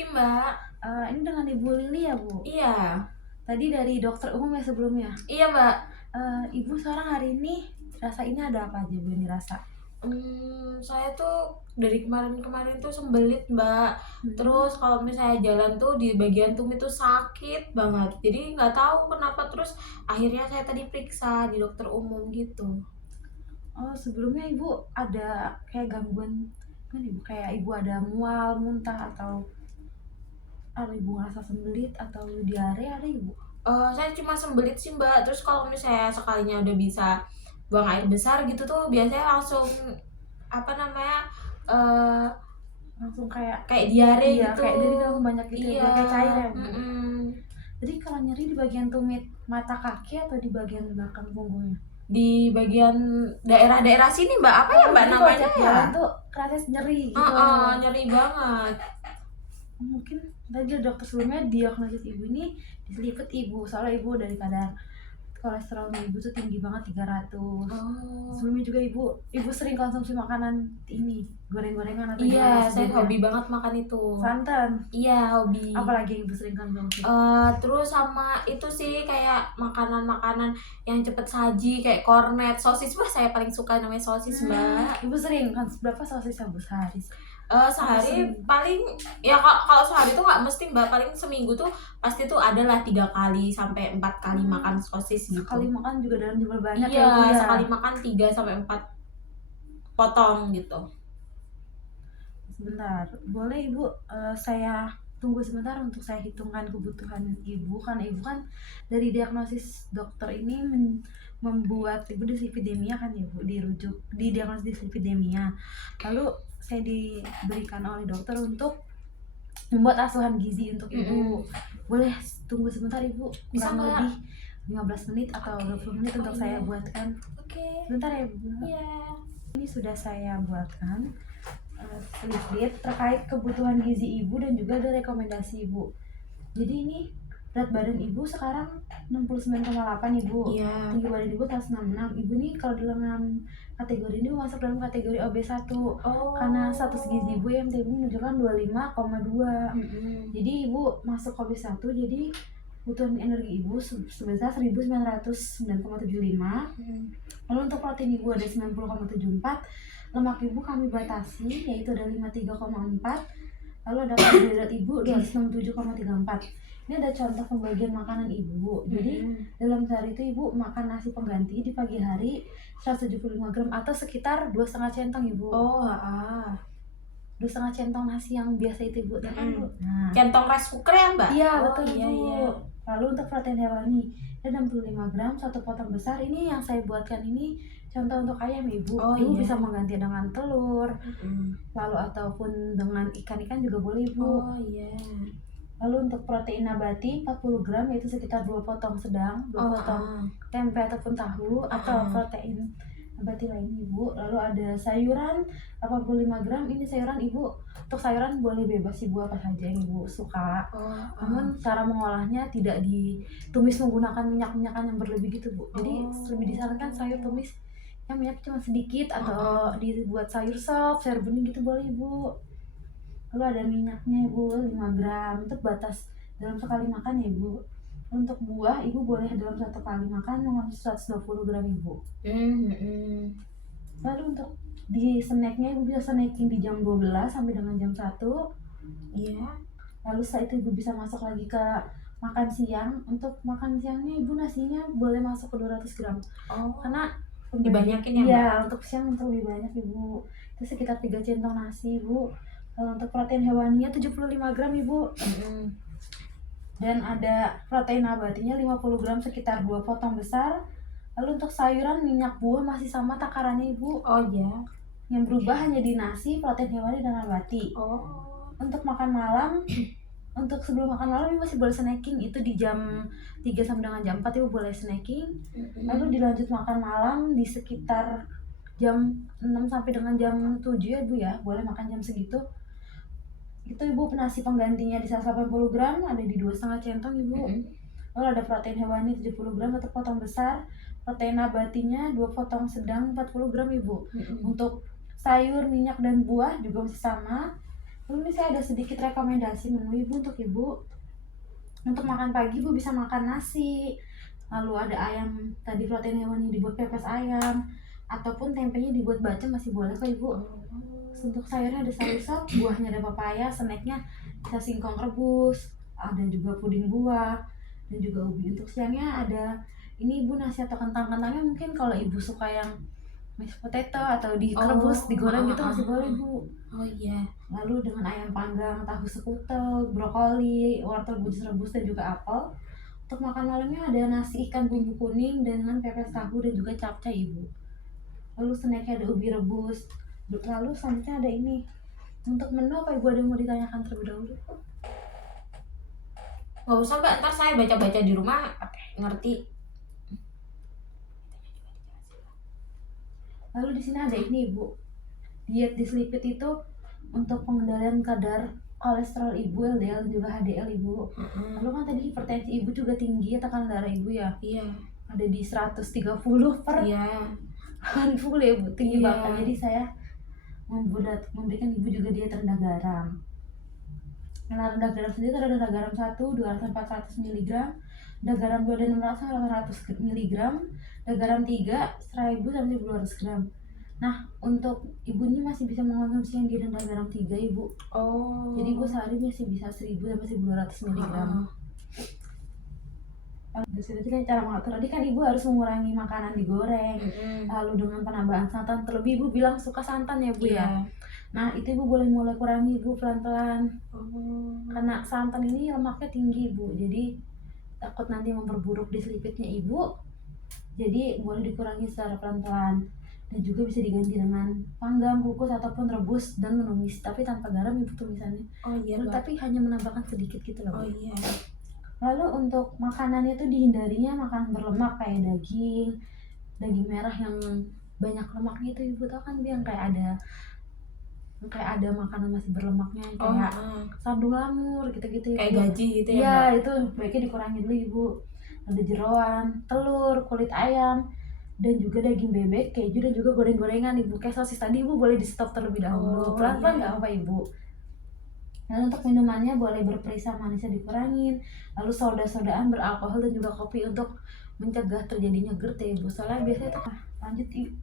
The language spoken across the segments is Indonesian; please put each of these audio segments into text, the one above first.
pagi, Mbak. Ini dengan Ibu Lili ya, Bu? Iya. Tadi dari dokter umum ya sebelumnya? Iya, Mbak. Ibu sekarang hari ini rasainnya ada apa aja, Bu, yang dirasa? Saya tuh dari kemarin-kemarin tuh sembelit, Mbak. Terus kalau misalnya jalan tuh di bagian tumit tuh sakit banget. Jadi nggak tahu kenapa, terus akhirnya saya tadi periksa di dokter umum gitu. Oh, sebelumnya Ibu ada kayak gangguan kan Ibu? Kayak Ibu ada mual, muntah, atau Ibu ngerasa sembelit atau diare ada Ibu? Saya cuma sembelit sih, Mbak. Terus kalau misalnya sekalinya udah bisa buang air besar gitu tuh biasanya langsung apa namanya, eee, Langsung kayak kayak diare iya, gitu. kayak dari langsung banyak gitu ya, Iya, kayak cair ya, Bu? mhm. Jadi kalau nyeri di bagian tumit mata kaki atau di bagian belakang punggungnya? Di bagian daerah-daerah sini, Mbak, apa ya, Mbak, Jadi kalau namanya tiap ya? jalan tuh kerasa nyeri gitu. Nyeri banget. Mungkin tadi dokter sebelumnya diagnosis ibu ini diselipet ibu, soalnya ibu dari kadar kolesterolnya ibu tuh tinggi banget 300. Oh. Sebelumnya juga ibu sering konsumsi makanan ini, goreng-gorengan atau Iya, jualan saya sendirian. hobi banget makan itu. Santan. Iya, hobi. Apalagi yang ibu sering konsumsi? Terus sama itu sih kayak makanan-makanan yang cepet saji kayak kornet, sosis. Wah, saya paling suka namanya sosis, Mbak. Ibu sering berapa sosis yang bu sehari? Sehari Seminggu? paling ya kalau sehari tuh nggak mesti, Mbak, paling seminggu tuh pasti tuh adalah 3 kali sampai 4 kali makan sosis gitu. Sekali makan juga dalam jumlah banyak ya Iya, bu ya? sekali makan 3 sampai 4 potong gitu. Sebentar, boleh ibu saya tunggu sebentar untuk saya hitungkan kebutuhan ibu, karena ibu kan dari diagnosis dokter ini membuat ibu dislipidemia kan ibu, dirujuk di diagnosis dislipidemia, lalu saya diberikan oleh dokter untuk membuat asuhan gizi untuk ibu. Boleh tunggu sebentar ibu, Bisa, kurang Mbak? lebih 15 menit atau 20 menit untuk saya buatkan. Oke. Sebentar ya bu. Iya. Ini sudah saya buatkan sedikit terkait kebutuhan gizi ibu dan juga ada rekomendasi ibu. Jadi ini berat badan ibu sekarang 69,8 ibu. Iya. Tinggi badan ibu 166. Ibu nih kalau dalam kategori ini masuk dalam kategori OB1. Karena status gizi ibu IMT ibu menunjukkan 25,2. Jadi ibu masuk OB1, jadi kebutuhan energi ibu sebesar 1909,75. Lalu untuk protein ibu ada 90,74. Lemak ibu kami batasi yaitu ada 53,4. Lalu ada karbohidrat ibu 267,34. Ini ada contoh pembagian makanan ibu. Jadi dalam sehari itu ibu makan nasi pengganti di pagi hari 175 gram atau sekitar 2,5 centong ibu. 2,5 centong nasi yang biasa itu ibu makan bu. Nah, centong rice cooker ya, Mbak? Iya betul iya, bu. Iya. Lalu untuk protein hewani ada 65 gram, satu potong besar. Ini yang saya buatkan ini contoh untuk ayam ibu. Ibu bisa mengganti dengan telur, lalu ataupun dengan ikan-ikan juga boleh ibu. Lalu untuk protein nabati 40 gram yaitu sekitar 2 potong sedang, 2 potong tempe ataupun tahu atau protein nabati lain ibu. Lalu ada sayuran 85 gram. Ini sayuran ibu, untuk sayuran boleh bebas ibu apa saja yang ibu suka. Namun cara mengolahnya tidak ditumis menggunakan minyak-minyakan yang berlebih gitu bu. Jadi lebih disarankan sayur tumis yang minyak cuma sedikit atau dibuat sayur sop, sayur bening gitu boleh ibu. Lalu ada minyaknya ibu 5 gram, itu batas dalam sekali makan ya ibu. Untuk buah ibu boleh dalam satu kali makan mengonsumsi 120 gram ibu. Lalu untuk di snacknya ibu bisa snacking di jam 12 sampai dengan jam 1. Iya. Lalu setelah itu ibu bisa masuk lagi ke makan siang. Untuk makan siangnya ibu nasinya boleh masuk ke 200 gram. Karena dibanyakin ya, Mbak? Iya, untuk siang untuk lebih banyak ibu. Itu sekitar 3 centong nasi ibu. Lalu untuk protein hewaninya 75 gram ibu. Dan ada protein nabatinya 50 gram sekitar 2 potong besar. Lalu untuk sayuran minyak buah masih sama takarannya ibu. Yang berubah hanya di nasi, protein hewani dan nabati. Untuk makan malam, untuk sebelum makan malam ibu masih boleh snacking, itu di jam 3 sampai dengan jam 4 ibu boleh snacking. Lalu dilanjut makan malam di sekitar jam 6 sampai dengan jam 7 ya bu ya, boleh makan jam segitu. Itu ibu nasi penggantinya di 180 gram ada di 2,5 centong ibu. Lalu ada protein hewani 70 gram 1 potong besar, protein nabatinya 2 potong sedang 40 gram ibu. Untuk sayur, minyak dan buah juga masih sama, Lalu ini saya ada sedikit rekomendasi menu ibu untuk ibu. Untuk makan pagi ibu bisa makan nasi, lalu ada ayam tadi protein hewani dibuat pepes ayam, ataupun tempenya dibuat bacem masih boleh kok ibu. Untuk sayurnya ada sayur sop, buahnya ada papaya, snacknya bisa singkong rebus, ada juga puding buah, dan juga ubi. Untuk siangnya ada ini ibu nasi atau kentang-kentangnya mungkin kalau ibu suka yang mashed potato atau direbus, digoreng gitu masih boleh bu. Oh iya. Lalu dengan ayam panggang, tahu sekutel, brokoli, wortel buncis rebus dan juga apel. Untuk makan malamnya ada nasi ikan bumbu kuning dengan pepes tahu dan juga capcay ibu. Lalu snacknya ada ubi rebus. Lalu selanjutnya ada ini. Untuk menu apa ibu ada yang mau ditanyakan terlebih dahulu? Nggak usah mbak, ntar saya baca-baca di rumah ngerti. Lalu di sini ada ini ibu, diet dislipid itu untuk pengendalian kadar kolesterol ibu, LDL dan juga HDL ibu. Lalu kan tadi hipertensi ibu juga tinggi ya, tekanan darah ibu ya? Iya. Ada di 130 per Iya. 80 ya ibu, tinggi Iya. banget. Jadi saya memberikan ibu juga diet rendah garam. Nah, rendah garam sendiri ada rendah garam 1, 200-400 mg, rendah garam 2 dan 600-800 mg, rendah garam 3, 1000 sampai 1200 gram. Nah, untuk ibu ini masih bisa mengonsumsi yang di rendah garam 3 ibu. Oh. Jadi ibu sehari masih bisa 1000 sampai 1200 mg. Jadi kan cara mengatur tadi kan ibu harus mengurangi makanan digoreng, lalu dengan penambahan santan. Terlebih ibu bilang suka santan ya bu ya. Nah itu ibu boleh mulai kurangi ibu pelan-pelan. Karena santan ini lemaknya tinggi ibu, jadi takut nanti memperburuk dislipidnya ibu. Jadi boleh dikurangi secara pelan-pelan. Dan juga bisa diganti dengan panggang, kukus ataupun rebus dan menumis, tapi tanpa garam ibu tumisannya. Oh iya. Tapi hanya menambahkan sedikit gitu loh. Oh iya. Lalu untuk makanannya itu dihindarinya makanan berlemak kayak daging merah yang banyak lemaknya itu ibu tahu kan yang kayak ada makanan masih berlemaknya kayak sandung lamur gitu-gitu kayak ibu. Gaji gitu ya. Iya itu baiknya dikurangi dulu ibu. Ada jeroan, telur, kulit ayam, dan juga daging bebek, keju dan juga goreng-gorengan ibu. Kayak sosis tadi ibu boleh di stop terlebih dahulu. Pelan-pelan nggak apa ibu. Lalu untuk minumannya boleh berperisa manisnya dikurangin, lalu soda-sodaan beralkohol dan juga kopi untuk mencegah terjadinya GERD ya ibu. Soalnya biasanya itu lanjut ibu.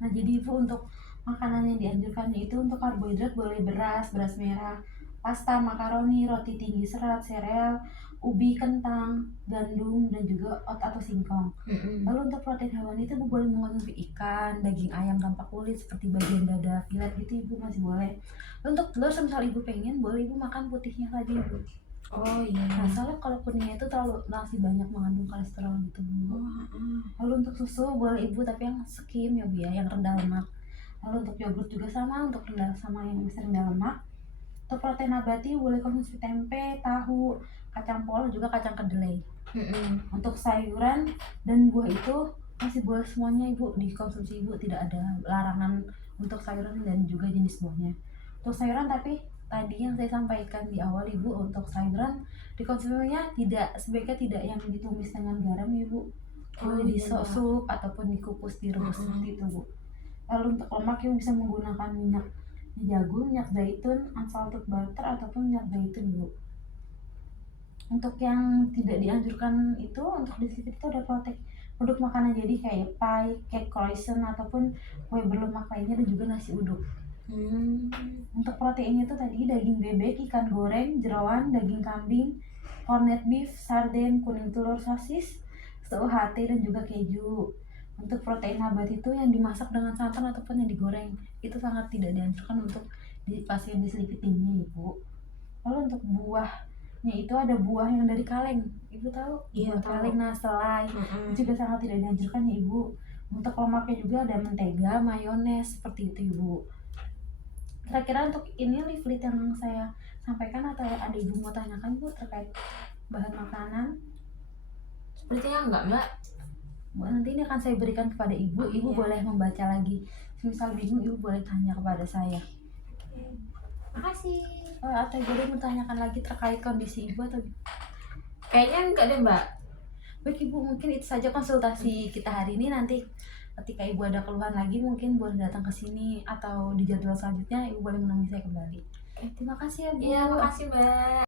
Nah jadi ibu untuk makanan yang dianjurkannya itu untuk karbohidrat boleh beras merah, pasta, makaroni, roti tinggi serat, sereal, ubi, kentang, gandum dan juga oat atau singkong. Lalu untuk protein hewani itu ibu boleh mengonsumsi ikan, daging ayam tanpa kulit seperti bagian dada, filet gitu ibu masih boleh. Untuk telur semisal ibu pengen boleh ibu makan putihnya saja ibu. Oh iya. Nah soalnya kalau kuningnya itu terlalu masih banyak mengandung kolesterol gitu bu. Lalu untuk susu boleh ibu tapi yang skim ya bu ya, yang rendah lemak. Lalu untuk yogurt juga sama, untuk rendah sama yang masih rendah lemak. Untuk protein nabati boleh konsumsi tempe, tahu, kacang polong juga kacang kedelai. Untuk sayuran dan buah itu masih boleh semuanya ibu dikonsumsi ibu, tidak ada larangan untuk sayuran dan juga jenis buahnya. Untuk sayuran tapi tadi yang saya sampaikan di awal ibu, untuk sayuran dikonsumsinya sebaiknya tidak yang ditumis dengan garam ibu. Boleh di sup ataupun dikukus direbus seperti itu bu. Lalu untuk lemak yang bisa menggunakan minyak jagung, minyak zaitun, unsalted butter ataupun minyak zaitun ibu. Untuk yang tidak dianjurkan itu untuk dislipid itu ada produk makanan jadi kayak pie, cake, croissant ataupun kue berlemak lainnya dan juga nasi uduk. Untuk proteinnya itu tadi daging bebek, ikan goreng, jeroan, daging kambing, corned beef, sarden, kuning telur, sosis, UHT dan juga keju. Untuk protein nabati itu yang dimasak dengan santan ataupun yang digoreng itu sangat tidak dianjurkan untuk pasien dislipid ini ibu. Lalu untuk buahnya itu ada buah yang dari kaleng, ibu tahu? Iya, buah kaleng, selai juga sangat tidak dianjurkan ya ibu. Untuk lemaknya juga ada mentega, mayones seperti itu ibu. Kira-kira untuk ini leaflet yang saya sampaikan atau ada ibu mau tanyakan bu terkait bahan makanan? Sepertinya enggak mbak. Nanti ini akan saya berikan kepada ibu. Ibu boleh membaca lagi. Misal bingung ibu boleh tanya kepada saya. Makasih. Atau ibu boleh menanyakan lagi terkait kondisi ibu atau? Kayaknya enggak deh mbak. Baik ibu, mungkin itu saja konsultasi kita hari ini. Nanti ketika ibu ada keluhan lagi mungkin boleh datang ke sini atau di jadwal selanjutnya ibu boleh menemui saya kembali. Terima kasih ya Bu. Iya, makasih Mbak.